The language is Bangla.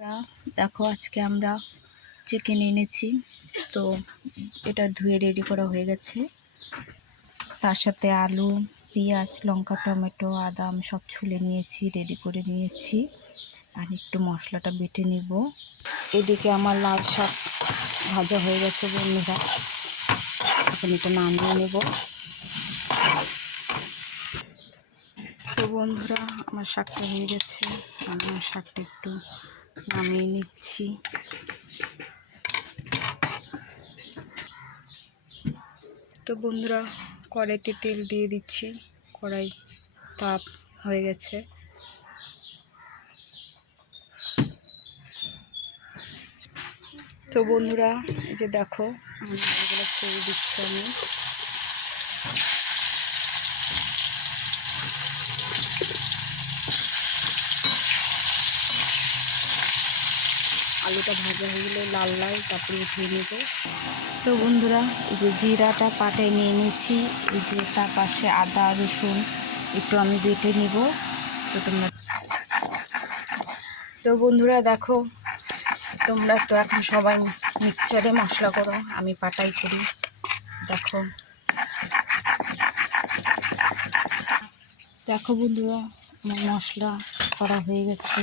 দেখো আজকে আমরা চিকেন এনেছি, তো এটা ধুয়ে রেডি করা হয়ে গেছে। তার সাথে আলু, পেঁয়াজ, লঙ্কা, টমেটো, আদা আমি সব ছুলে নিয়েছি, রেডি করে নিয়েছি। আর একটু মশলাটা বেটে নিব। এদিকে আমার লাল শাক ভাজা হয়ে গেছে বন্ধুরা, এখন এটা নামিয়ে নেব। তো বন্ধুরা আমার শাকটা হয়ে গেছে, আমি শাকটা একটু নামিয়ে নিচ্ছি। তো বন্ধুরা কড়াইতে তেল দিয়ে দিচ্ছি, কড়াই তাপ হয়ে গেছে। তো বন্ধুরা এই যে দেখো আমি আলুগুলো ছেড়ে দিচ্ছি। আমি আলুটা ভাজা হয়ে গেলে লাল লাল তারপরে উঠিয়ে নেব। তো বন্ধুরা এই যে জিরাটা পাটায় নিয়ে নিচ্ছি, এই যে তার পাশে আদা রসুন একটু আমি বেটে নিব। তো বন্ধুরা দেখো, তোমরা তো এখন সবাই মিক্সচারে মশলা করো, আমি পাটাই করি। দেখো দেখো বন্ধুরা আমার মশলা করা হয়ে গেছে।